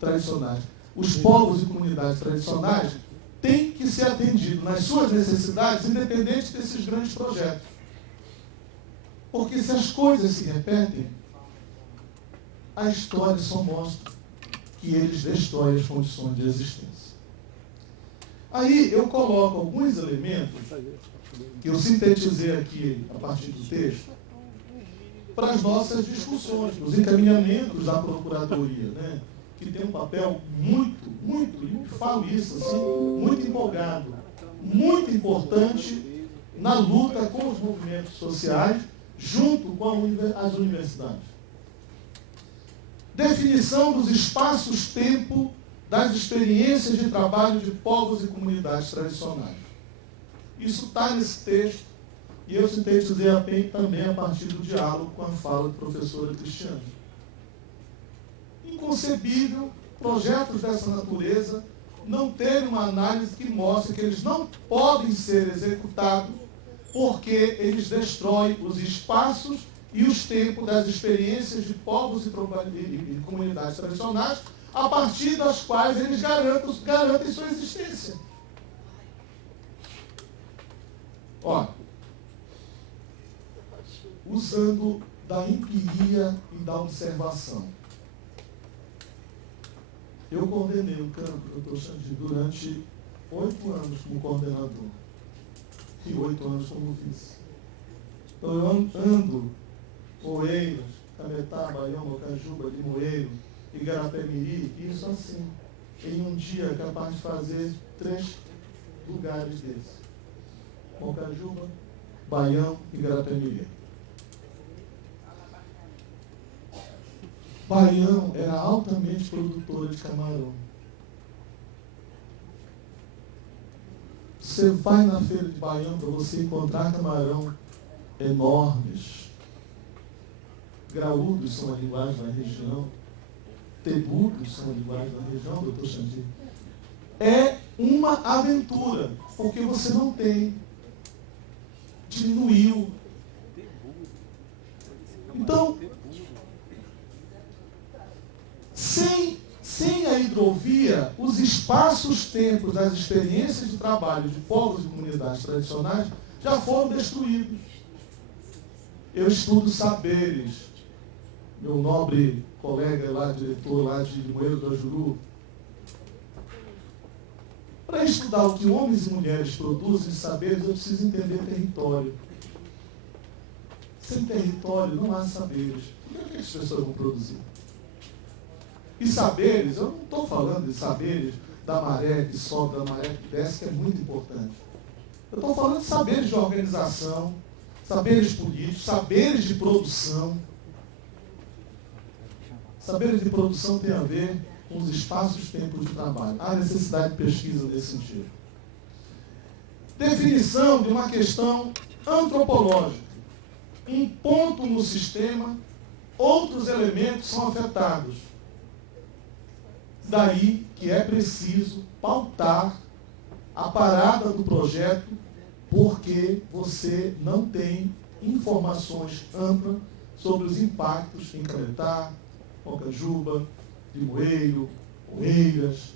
tradicionais. Os povos e comunidades tradicionais têm que ser atendidos nas suas necessidades, independente desses grandes projetos. Porque se as coisas se repetem, a história só mostra que eles destroem as condições de existência. Aí eu coloco alguns elementos que eu sintetizei aqui a partir do texto para as nossas discussões, os encaminhamentos da Procuradoria, né? Que tem um papel muito, e falo isso assim, muito empolgado, muito importante na luta com os movimentos sociais, junto com as universidades. Definição dos espaços-tempo das experiências de trabalho de povos e comunidades tradicionais. Isso está nesse texto, e eu sintetizei também a partir do diálogo com a fala da professora Cristiane. Inconcebível projetos dessa natureza não terem uma análise que mostre que eles não podem ser executados porque eles destroem os espaços e os tempos das experiências de povos e comunidades tradicionais, a partir das quais eles garantem sua existência. Olha, usando da empiria e da observação. Eu coordenei o campo, doutor Xandi, durante 8 anos como coordenador e 8 anos como vice. Então eu ando Oeiras, Cametá, Baião, Mocajuba, Limoeiro, Igarapé-Miri, isso assim, em um dia capaz de fazer 3 lugares desses. Mocajuba, Baião e Igarapé-Miri. Baião era altamente produtora de camarão. Você vai na feira de Baião para você encontrar camarão enormes. Graúdos são a linguagem da região. Tebudos são a linguagem da região, doutor Xandi. É uma aventura, porque você não tem. Diminuiu. Então, sem a hidrovia, os espaços-tempos das experiências de trabalho de povos e comunidades tradicionais já foram destruídos. Eu estudo saberes. Meu nobre colega lá, diretor lá de Limoeiro do Ajuru, para estudar o que homens e mulheres produzem de saberes, eu preciso entender território. Sem território não há saberes. Por que as pessoas vão produzir? E saberes, eu não estou falando de saberes da maré que sobe, da maré que desce, que é muito importante. Eu estou falando de saberes de organização, saberes políticos, saberes de produção. Saberes de produção tem a ver com os espaços-tempos de trabalho. Há necessidade de pesquisa nesse sentido. Definição de uma questão antropológica. Um ponto no sistema, outros elementos são afetados. Daí que é preciso pautar a parada do projeto, porque você não tem informações amplas sobre os impactos em Cametá, Mocajuba, Limoeiro, Oeiras.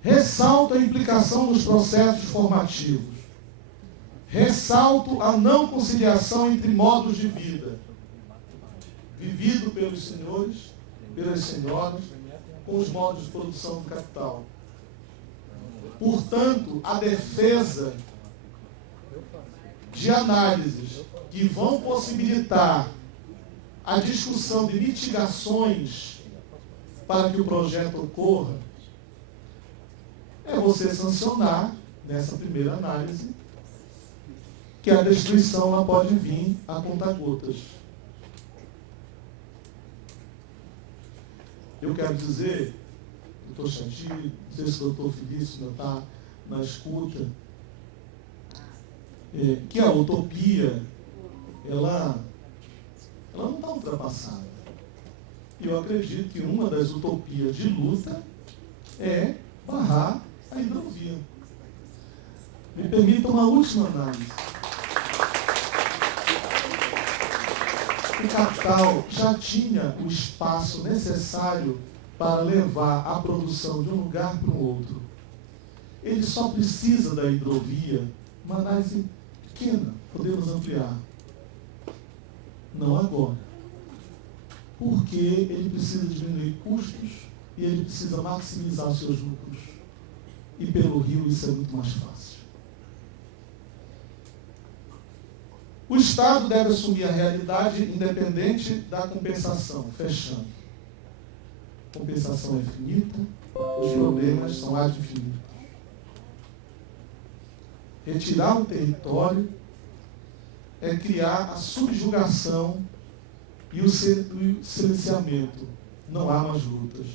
Ressalto a implicação nos processos formativos. Ressalto a não conciliação entre modos de vida, vivido pelos senhores, pelas senhoras, com os modos de produção do capital. Portanto, a defesa de análises que vão possibilitar a discussão de mitigações para que o projeto ocorra é você sancionar, nessa primeira análise, que a destruição ela pode vir a conta-gotas. Eu quero dizer, doutor Xandi, não sei se o doutor Felício ainda está na escuta, que a utopia, ela não está ultrapassada. E eu acredito que uma das utopias de luta é barrar a hidrovia. Me permita uma última análise. O capital já tinha o espaço necessário para levar a produção de um lugar para o outro. Ele só precisa da hidrovia, uma análise pequena, podemos ampliar. Não agora. Porque ele precisa diminuir custos e ele precisa maximizar os seus lucros. E pelo rio isso é muito mais fácil. O Estado deve assumir a realidade independente da compensação, fechando. A compensação é finita, os problemas são ad infinitos. Retirar o território é criar a subjugação e o silenciamento. Não há mais lutas.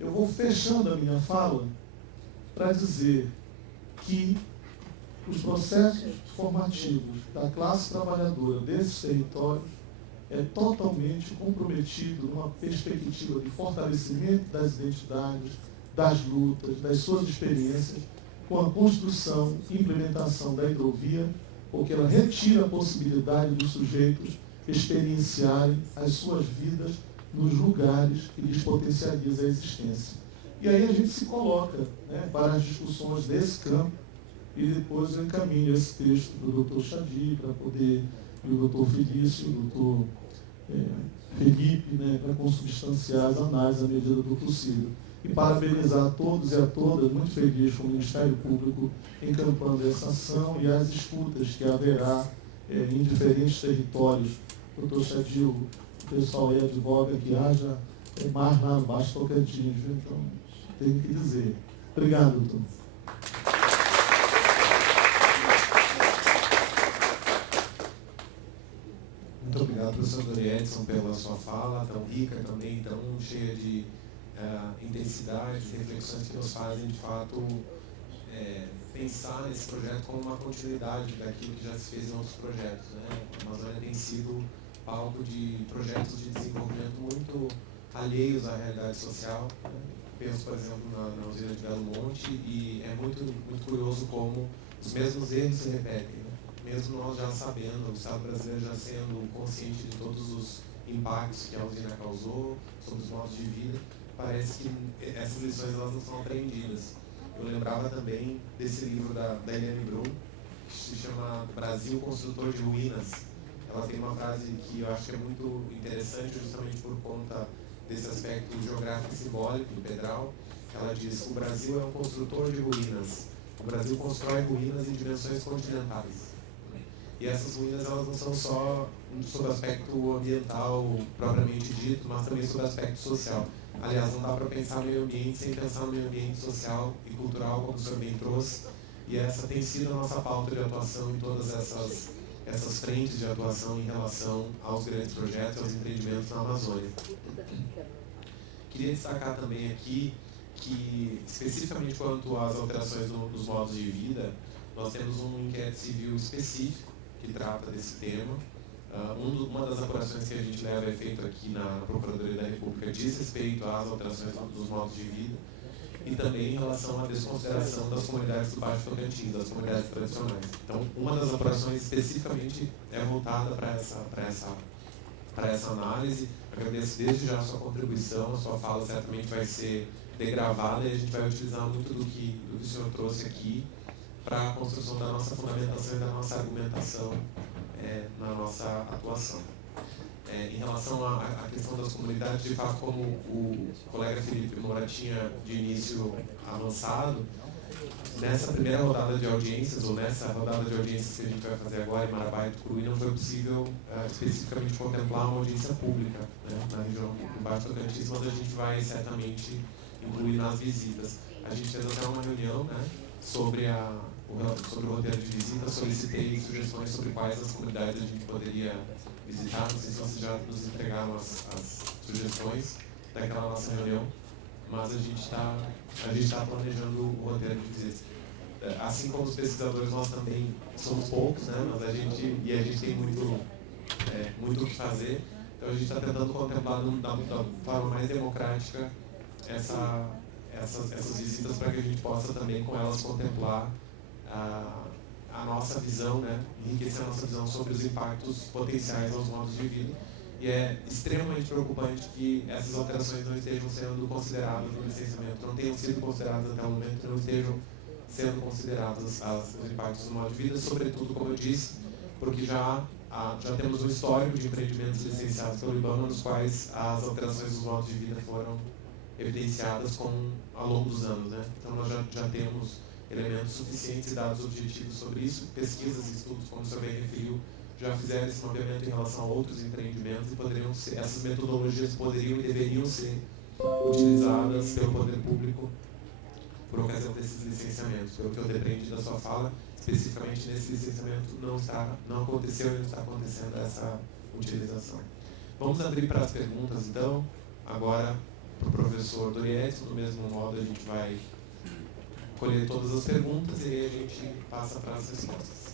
Eu vou fechando a minha fala para dizer que os processos formativos da classe trabalhadora desses territórios é totalmente comprometido numa perspectiva de fortalecimento das identidades, das lutas, das suas experiências, com a construção e implementação da hidrovia, porque ela retira a possibilidade dos sujeitos experienciarem as suas vidas nos lugares que lhes potencializa a existência. E aí a gente se coloca, né, para as discussões desse campo, e depois eu encaminho esse texto do Dr. Chadi para poder, e o Dr. Felício, o Dr. Felipe, né, para consubstanciar as análises à medida do possível. E parabenizar a todos e a todas, muito feliz com o Ministério Público encampando essa ação e as escutas que haverá em diferentes territórios. Dr. Chadi, o pessoal aí advoga que haja mais lá no Baixo Tocantins, então tenho que dizer. Obrigado, doutor. Muito obrigado, professor Dori Edson, pela sua fala tão rica também, tão cheia de intensidade, reflexões que nos fazem, de fato, pensar nesse projeto como uma continuidade daquilo que já se fez em outros projetos, né? A Amazônia tem sido palco de projetos de desenvolvimento muito alheios à realidade social, né? Penso, por exemplo, na usina de Belo Monte, e é muito curioso como os mesmos erros se repetem, né? Mesmo nós já sabendo, o Estado brasileiro já sendo consciente de todos os impactos que a usina causou sobre os modos de vida, parece que essas lições elas não são aprendidas. Eu lembrava também desse livro da Eliane Brum, que se chama Brasil Construtor de Ruínas. Ela tem uma frase que eu acho que é muito interessante, justamente por conta desse aspecto geográfico e simbólico do Pedral. Ela diz: o Brasil é um construtor de ruínas. O Brasil constrói ruínas em dimensões continentais. E essas ruínas elas não são só sobre o aspecto ambiental propriamente dito, mas também sobre o aspecto social. Aliás, não dá para pensar no meio ambiente sem pensar no meio ambiente social e cultural, como o senhor bem trouxe. E essa tem sido a nossa pauta de atuação em todas essas frentes de atuação em relação aos grandes projetos, aos empreendimentos na Amazônia. Queria destacar também aqui que, especificamente quanto às alterações nos modos de vida, nós temos um inquérito civil específico que trata desse tema. Uma das apurações que a gente leva é feito aqui na Procuradoria da República diz respeito às alterações dos modos de vida e também em relação à desconsideração das comunidades do Baixo Tocantins, das comunidades tradicionais. Então, uma das apurações especificamente é voltada para essa análise. Agradeço desde já a sua contribuição, a sua fala certamente vai ser degravada e a gente vai utilizar muito do que o senhor trouxe aqui para a construção da nossa fundamentação e da nossa argumentação na nossa atuação. Em relação à questão das comunidades, de fato, como o colega Felipe Moura tinha de início avançado, nessa primeira rodada de audiências, ou nessa rodada de audiências que a gente vai fazer agora em Marabá e Tucuruí, não foi possível especificamente contemplar uma audiência pública, né, na região do Baixo Tocantins, mas a gente vai certamente incluir nas visitas. A gente fez até uma reunião, né, sobre o roteiro de visita, solicitei sugestões sobre quais as comunidades a gente poderia visitar. Não sei se vocês já nos entregaram as sugestões daquela nossa reunião, mas a gente está planejando o roteiro de visita. Assim como os pesquisadores, nós também somos poucos, né? Mas a gente tem muito o que fazer. Então a gente está tentando contemplar da forma mais democrática essas visitas, para que a gente possa também com elas contemplar a nossa visão, né, enriquecer a nossa visão sobre os impactos potenciais aos modos de vida. E é extremamente preocupante que essas alterações não estejam sendo consideradas no licenciamento, não tenham sido consideradas até o momento, não estejam sendo considerados os impactos do modo de vida, sobretudo, como eu disse, porque já temos um histórico de empreendimentos licenciados pelo IBAMA, nos quais as alterações dos modos de vida foram evidenciadas ao longo dos anos, né? Então, nós já temos elementos suficientes e dados objetivos sobre isso. Pesquisas e estudos, como o senhor bem referiu, já fizeram esse mapeamento em relação a outros empreendimentos e essas metodologias poderiam e deveriam ser utilizadas pelo poder público por ocasião desses licenciamentos. Pelo que eu depreendi da sua fala, especificamente nesse licenciamento não aconteceu e não está acontecendo essa utilização. Vamos abrir para as perguntas, então, agora para o professor Dorietti. Do mesmo modo, a gente vai colher todas as perguntas e aí a gente passa para as respostas.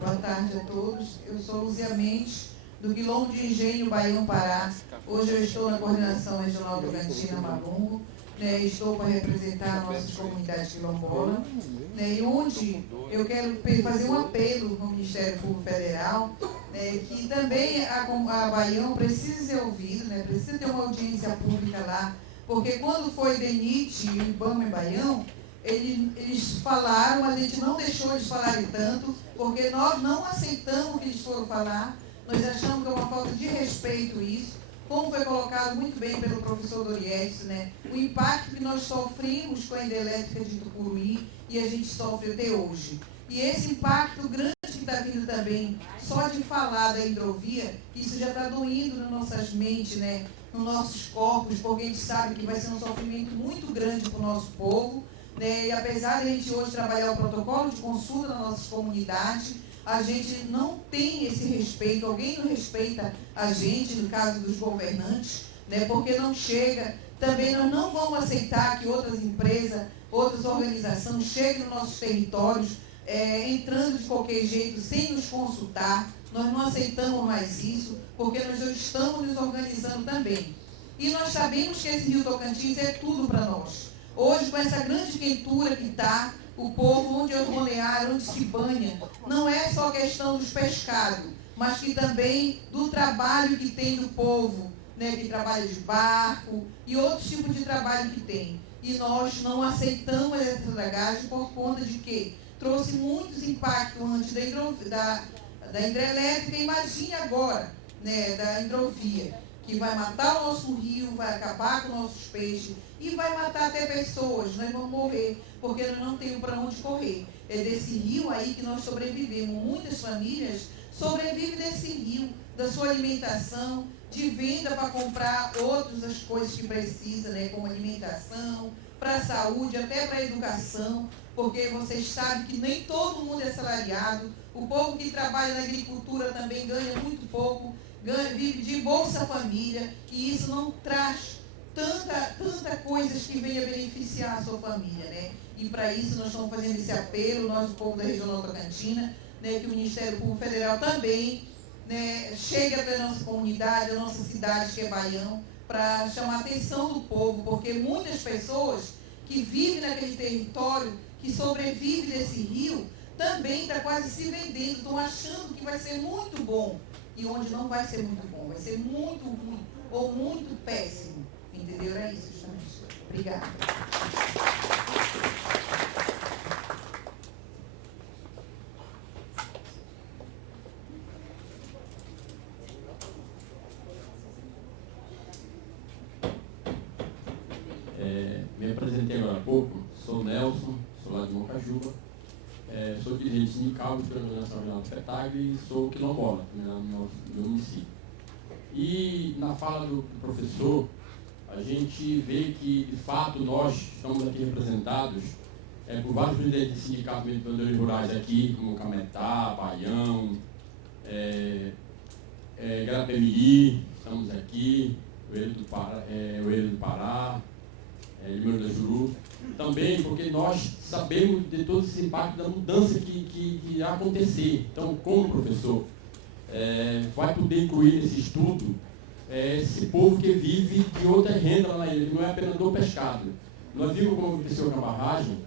Boa tarde a todos. Eu sou Luzia Mendes, do Quilombo de Engenho, Baião, Pará. Hoje eu estou na coordenação regional Tocantina Malungo, né, estou para representar nossas comunidades quilombolas, né, e onde eu quero fazer um apelo ao Ministério Público Federal, né, que também a Baião precisa ser ouvida, né, precisa ter uma audiência pública lá, porque quando foi DENIT e o IBAMA em Baião, eles falaram, mas a gente não deixou eles falarem tanto, porque nós não aceitamos o que eles foram falar, nós achamos que é uma falta de respeito isso, como foi colocado muito bem pelo professor Dorietti, né? O impacto que nós sofremos com a hidrelétrica de Tucuruí e a gente sofre até hoje. E esse impacto grande que está vindo também, só de falar da hidrovia, isso já está doendo nas nossas mentes, né? Nos nossos corpos, porque a gente sabe que vai ser um sofrimento muito grande para o nosso povo, né? E apesar de a gente hoje trabalhar o protocolo de consulta nas nossas comunidades, a gente não tem esse respeito, alguém não respeita a gente, no caso dos governantes, né, porque não chega. Também nós não vamos aceitar que outras empresas, outras organizações cheguem nos nossos territórios, entrando de qualquer jeito, sem nos consultar. Nós não aceitamos mais isso, porque nós já estamos nos organizando também. E nós sabemos que esse Rio Tocantins é tudo para nós. Hoje, com essa grande quentura que está, o povo, onde é o balneário, onde se banha, não é só questão dos pescados, mas que também do trabalho que tem do povo, né, que trabalha de barco e outros tipos de trabalho que tem. E nós não aceitamos essa dragagem por conta de que trouxe muitos impactos antes da hidrelétrica. Imagine agora, né, da hidrovia, que vai matar o nosso rio, vai acabar com nossos peixes e vai matar até pessoas. Nós vamos morrer, porque nós não temos para onde correr. É desse rio aí que nós sobrevivemos. Muitas famílias sobrevivem desse rio, da sua alimentação, de venda para comprar outras coisas que precisa, né, como alimentação, para a saúde, até para a educação, porque vocês sabem que nem todo mundo é salariado. O povo que trabalha na agricultura também ganha muito pouco, vive de Bolsa Família, e isso não traz tanta coisas que venha beneficiar a sua família, né? E para isso nós estamos fazendo esse apelo, nós, o povo da Regional Tocantina, né, que o Ministério Público Federal também, né, chegue até a nossa comunidade, a nossa cidade, que é Baião, para chamar a atenção do povo, porque muitas pessoas que vivem naquele território, que sobrevivem desse rio, também está quase se vendendo, estão achando que vai ser muito bom, e onde não vai ser muito bom, vai ser muito ruim ou muito péssimo. Entendeu? Era isso, justamente. Obrigada. Me apresentei agora há pouco, sou Nelson, sou lá de Mocajuba, sou dirigente sindical do Organização Regional do FETAG e sou quilombola, no meu município. E na fala do professor, a gente vê que, de fato, nós estamos aqui representados por vários presidentes de sindicatos de produtores rurais aqui, como Cametá, Baião, Garapé-Miri, estamos aqui, Oeiras do Pará, Limeira da Juru, também porque nós sabemos de todo esse impacto da mudança que irá acontecer. Então, como professor vai poder incluir nesse estudo esse povo que vive de outra renda lá na ilha, ele não é apenas do pescado. Nós vimos como aconteceu com a barragem,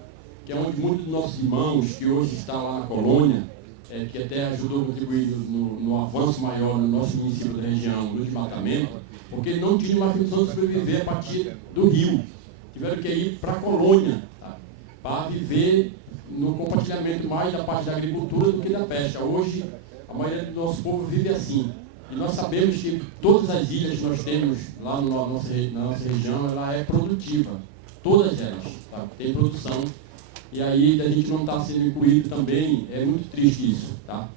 que é onde muitos dos nossos irmãos que hoje estão lá na colônia, que até ajudou a contribuir no avanço maior no nosso município da região, no desmatamento, porque eles não tinham mais condição de sobreviver a partir do rio. Tiveram que ir para a colônia, tá? Para viver no compartilhamento mais da parte da agricultura do que da pesca. Hoje, a maioria do nosso povo vive assim. E nós sabemos que todas as ilhas que nós temos lá na nossa região, ela é produtiva. Todas elas, tá? Tem produção. E aí, a gente não está sendo incluído também, é muito triste isso, tá?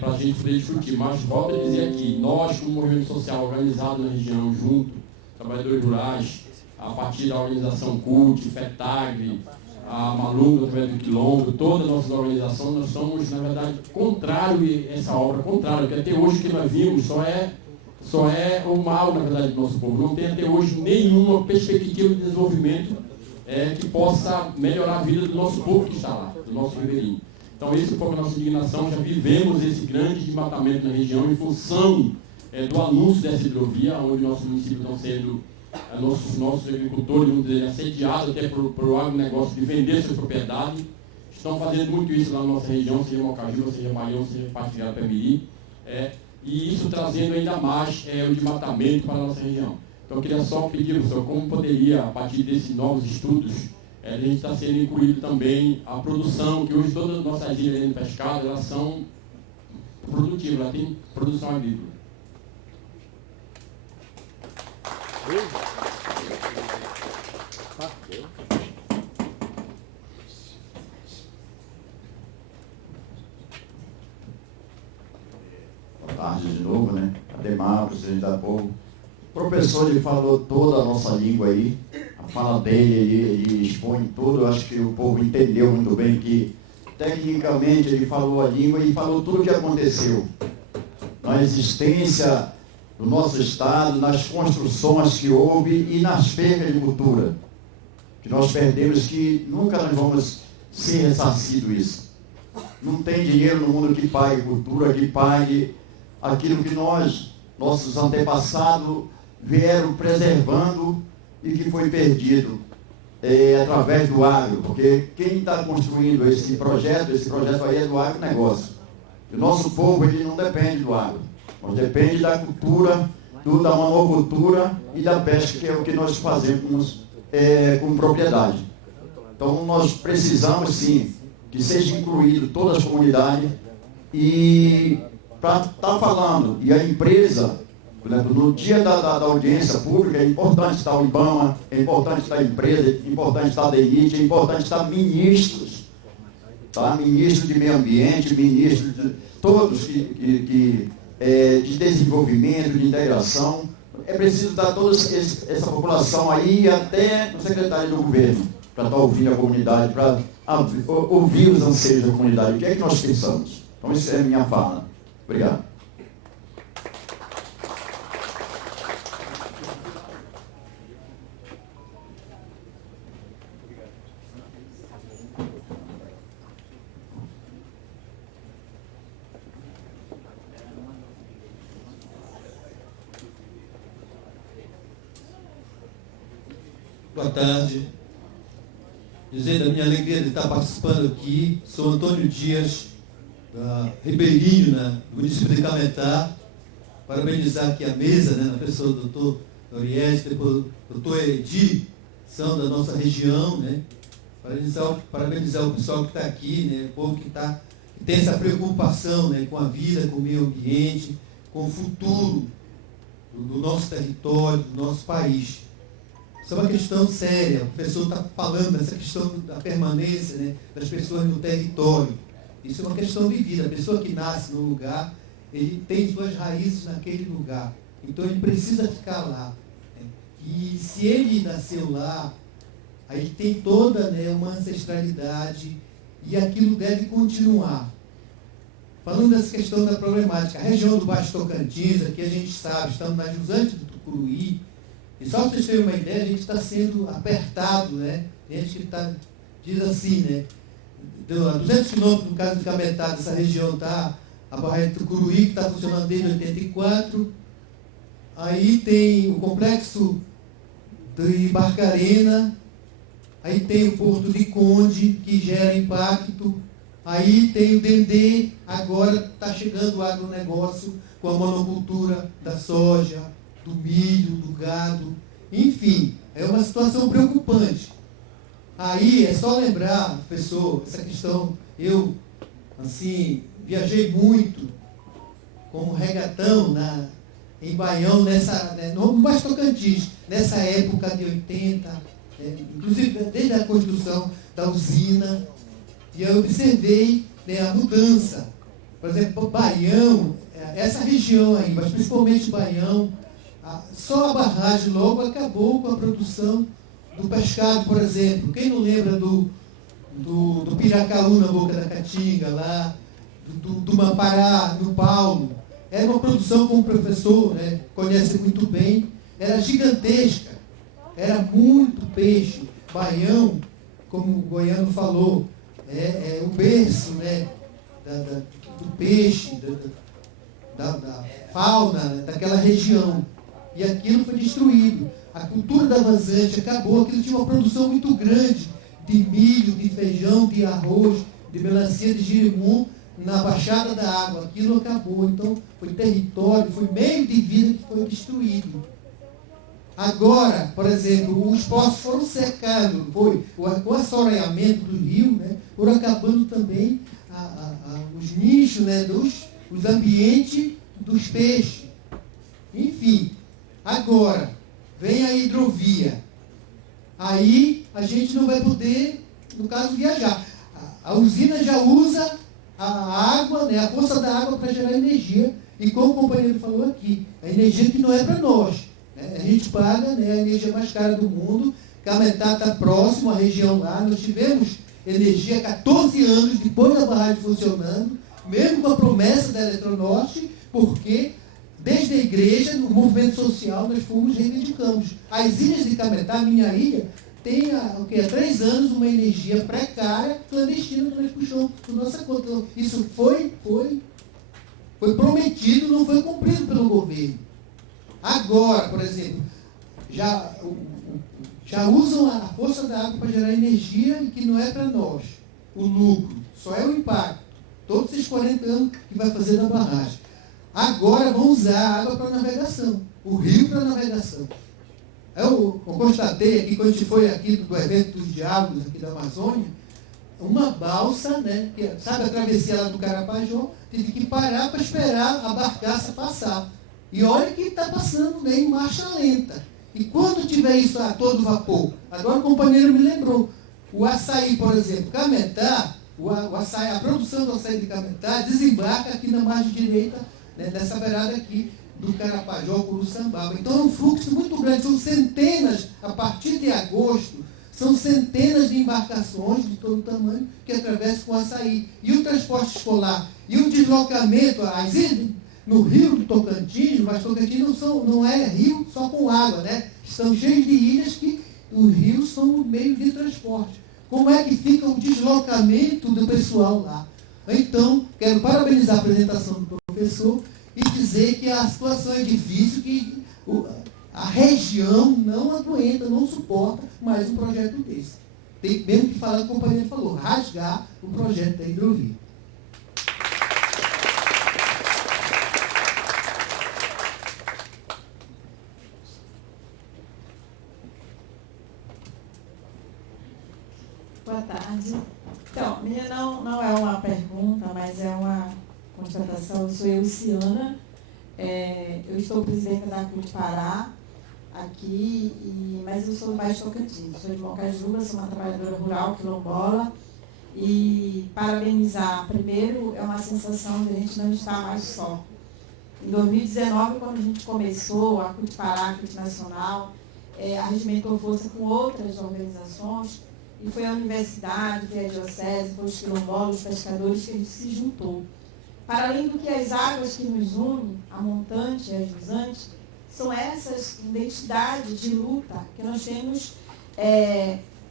Para a gente poder discutir. Mas, volto a dizer aqui, nós, como movimento social organizado na região, junto, trabalhadores rurais, a partir da organização CUT, FETAGRE, a Malunga, através do Quilombo, toda a nossa organização, nós somos, na verdade, contrário a essa obra, contrário, porque até hoje o que nós vimos só é o mal, na verdade, do nosso povo. Não tem até hoje nenhuma perspectiva de desenvolvimento que possa melhorar a vida do nosso povo que está lá, do nosso ribeirinho. Então, esse foi a nossa indignação. Já vivemos esse grande desmatamento na região em função do anúncio dessa hidrovia, onde nossos municípios estão sendo, nossos agricultores, vamos dizer, assediados até para o agronegócio de vender suas propriedades. Estão fazendo muito isso lá na nossa região, seja Mocajuba, seja Baião, seja Partilhado Pemiri, e isso trazendo ainda mais o desmatamento para a nossa região. Então, eu queria só pedir, professor, como poderia, a partir desses novos estudos, a gente está sendo incluído também a produção, que hoje todas as nossas ilhas de pescado, elas são produtivas, elas têm produção agrícola. Boa tarde de novo, né? Ademar, presidente da povo. O professor, ele falou toda a nossa língua aí, a fala dele, ele expõe tudo. Eu acho que o povo entendeu muito bem que, tecnicamente, ele falou a língua e falou tudo o que aconteceu na existência do nosso Estado, nas construções que houve e nas perdas de cultura, que nós perdemos, que nunca nós vamos ser ressarcido isso. Não tem dinheiro no mundo que pague cultura, que pague aquilo que nossos antepassados vieram preservando e que foi perdido através do agro, porque quem está construindo esse projeto aí é do agronegócio. E o nosso povo, ele não depende do agro, nós depende da cultura, da monocultura e da pesca, que é o que nós fazemos com propriedade. Então nós precisamos sim que seja incluído todas as comunidades e para estar falando, e a empresa, por exemplo, no dia da audiência pública, é importante estar o IBAMA, é importante estar a empresa, é importante estar a DENIT, é importante estar ministros, tá? Ministros de meio ambiente, ministros de todos de desenvolvimento, de integração. É preciso estar toda essa população aí, até o secretário do governo, para estar ouvindo a comunidade, para ouvir os anseios da comunidade. O que é que nós pensamos? Então, isso é a minha fala. Obrigado. Boa tarde. Dizer da minha alegria de estar participando aqui, sou Antônio Dias, da Ribeirinho, né, do município de Cametá. Parabenizar aqui a mesa, né, na pessoa do doutor Dorieste, depois do doutor Edi, são da nossa região, né. Parabenizar o pessoal que está aqui, né, o povo que tem essa preocupação, né, com a vida, com o meio ambiente, com o futuro do nosso território, do nosso país. Isso é uma questão séria. O professor está falando dessa questão da permanência, né, das pessoas no território. Isso é uma questão de vida. A pessoa que nasce no lugar, ele tem suas raízes naquele lugar. Então ele precisa ficar lá. Né? E se ele nasceu lá, aí tem toda, né, uma ancestralidade e aquilo deve continuar. Falando dessa questão da problemática, a região do Baixo Tocantins, aqui a gente sabe, estamos na jusante do Tucuruí. E só para vocês terem uma ideia, a gente está sendo apertado, né? A gente que diz assim, né? A 200 quilômetros, no caso de Cametá, dessa região, está a barragem do Tucuruí, que está funcionando desde 84, aí tem o complexo de Barcarena, aí tem o Porto de Conde, que gera impacto, aí tem o Dendê, agora está chegando o agronegócio com a monocultura da soja, do milho, do gado, enfim, é uma situação preocupante. Aí é só lembrar, professor, essa questão, eu, assim, viajei muito como regatão em Baião, no Baixo Tocantins, nessa época de 80, inclusive desde a construção da usina, e eu observei a mudança. Por exemplo, Baião, essa região aí, mas principalmente Baião, só a barragem logo acabou com a produção do pescado, por exemplo. Quem não lembra do Piracaú na Boca da Caatinga, lá, do Mampará, no Paulo? Era uma produção, como o professor conhece muito bem, era gigantesca, era muito peixe. Baião, como o Goiano falou, é o berço do peixe, da fauna daquela região. E aquilo foi destruído. A cultura da vazante acabou, aquilo tinha uma produção muito grande de milho, de feijão, de arroz, de melancia, de girimum, na baixada da água. Aquilo acabou. Então, foi território, foi meio de vida que foi destruído. Agora, por exemplo, os poços foram secados, com o assoreamento do rio, foram acabando também os nichos, os ambientes dos peixes. Enfim, agora, vem a hidrovia. Aí a gente não vai poder, no caso, viajar. A usina já usa a água, a força da água para gerar energia. E como o companheiro falou aqui, a energia que não é para nós. A gente paga a energia mais cara do mundo. Cametá está próximo, a região lá. Nós tivemos energia 14 anos depois da barragem funcionando, mesmo com a promessa da Eletronorte, porque desde a igreja, no movimento social, nós reivindicamos. As ilhas de Cametá, minha ilha, tem há 3 anos uma energia precária, clandestina, que nós puxamos por nossa conta. Então, isso foi prometido, não foi cumprido pelo governo. Agora, por exemplo, já usam a força da água para gerar energia e que não é para nós. O lucro, só é o impacto. Todos esses 40 anos que vai fazer da barragem. Agora vão usar a água para navegação, o rio para navegação. Eu constatei aqui, quando a gente foi aqui do evento dos diálogos aqui da Amazônia, uma balsa, que, sabe, a travessia lá do Carapajó, teve que parar para esperar a barcaça passar. E olha que está passando em marcha lenta. E quando tiver isso a todo vapor, agora o companheiro me lembrou, o açaí, por exemplo, Cametá, a produção do açaí de Cametá desembarca aqui na margem direita, nessa beirada aqui do Carapajó, Curuçambaba. Então é um fluxo muito grande, são centenas, a partir de agosto, são centenas de embarcações de todo tamanho que atravessam com açaí. E o transporte escolar, e o deslocamento, as ilhas no rio do Tocantins, mas Tocantins não é rio só com água, Estão cheios de ilhas que os rios são um meio de transporte. Como é que fica o deslocamento do pessoal lá? Então, quero parabenizar a apresentação do professor e dizer que a situação é difícil, que a região não aguenta, não suporta mais um projeto desse. Tem mesmo que falar, o companheiro falou, rasgar o projeto da hidrovia. Boa tarde. Então, minha não é uma pergunta, mas é uma constatação. Eu sou Elciana, eu estou presidenta da CUT Pará, aqui, mas eu sou do Baixo Tocantins. Sou de Moncajuba, sou uma trabalhadora rural, quilombola, e parabenizar. Primeiro, é uma sensação de a gente não estar mais só. Em 2019, quando a gente começou a CUT Pará, a CUT Nacional, arregimentou força com outras organizações, e foi a universidade, foi a diocese, foi os quilombolas, os pescadores, que a gente se juntou. Para além do que as águas que nos unem, a montante e a jusante, são essas identidades de luta que nós temos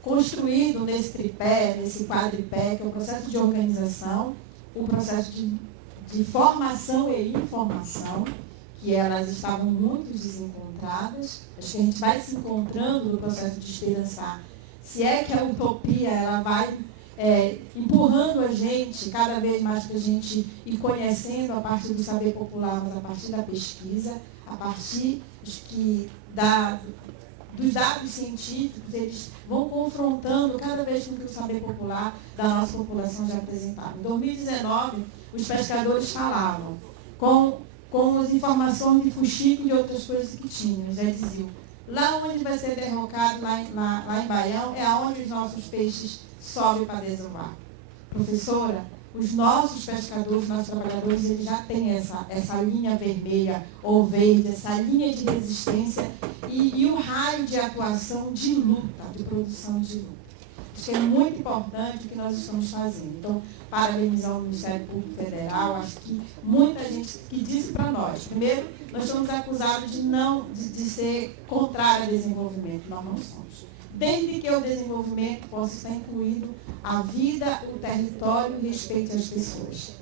construído nesse tripé, nesse quadripé, que é o processo de organização, o processo de formação e informação, que elas estavam muito desencontradas. Acho que a gente vai se encontrando no processo de esperançar. Se é que a utopia ela vai empurrando a gente cada vez mais para a gente ir conhecendo a partir do saber popular, mas a partir da pesquisa, a partir dos dados científicos, eles vão confrontando cada vez com que o saber popular da nossa população já apresentava. Em 2019, os pescadores falavam com as informações de fuxico e de outras coisas que tinham. Eles diziam, lá onde vai ser derrocado, lá em Baião, é aonde os nossos peixes sobem para desovar. Professora, os nossos pescadores, nossos trabalhadores, eles já têm essa linha vermelha ou verde, essa linha de resistência e o raio de atuação de luta, de produção de luta. Acho que é muito importante o que nós estamos fazendo. Então, parabenizar o Ministério Público Federal, acho que muita gente que disse para nós, primeiro, nós somos acusados de ser contrário ao desenvolvimento, nós não somos. Desde que o desenvolvimento possa estar incluído a vida, o território e o respeito às pessoas.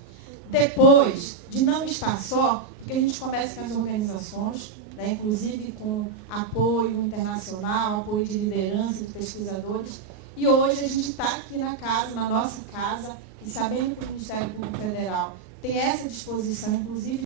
Depois de não estar só, porque a gente começa com as organizações, né, inclusive com apoio internacional, apoio de liderança, de pesquisadores, e hoje a gente está aqui na casa, na nossa casa, e sabendo que o Ministério Público Federal tem essa disposição, inclusive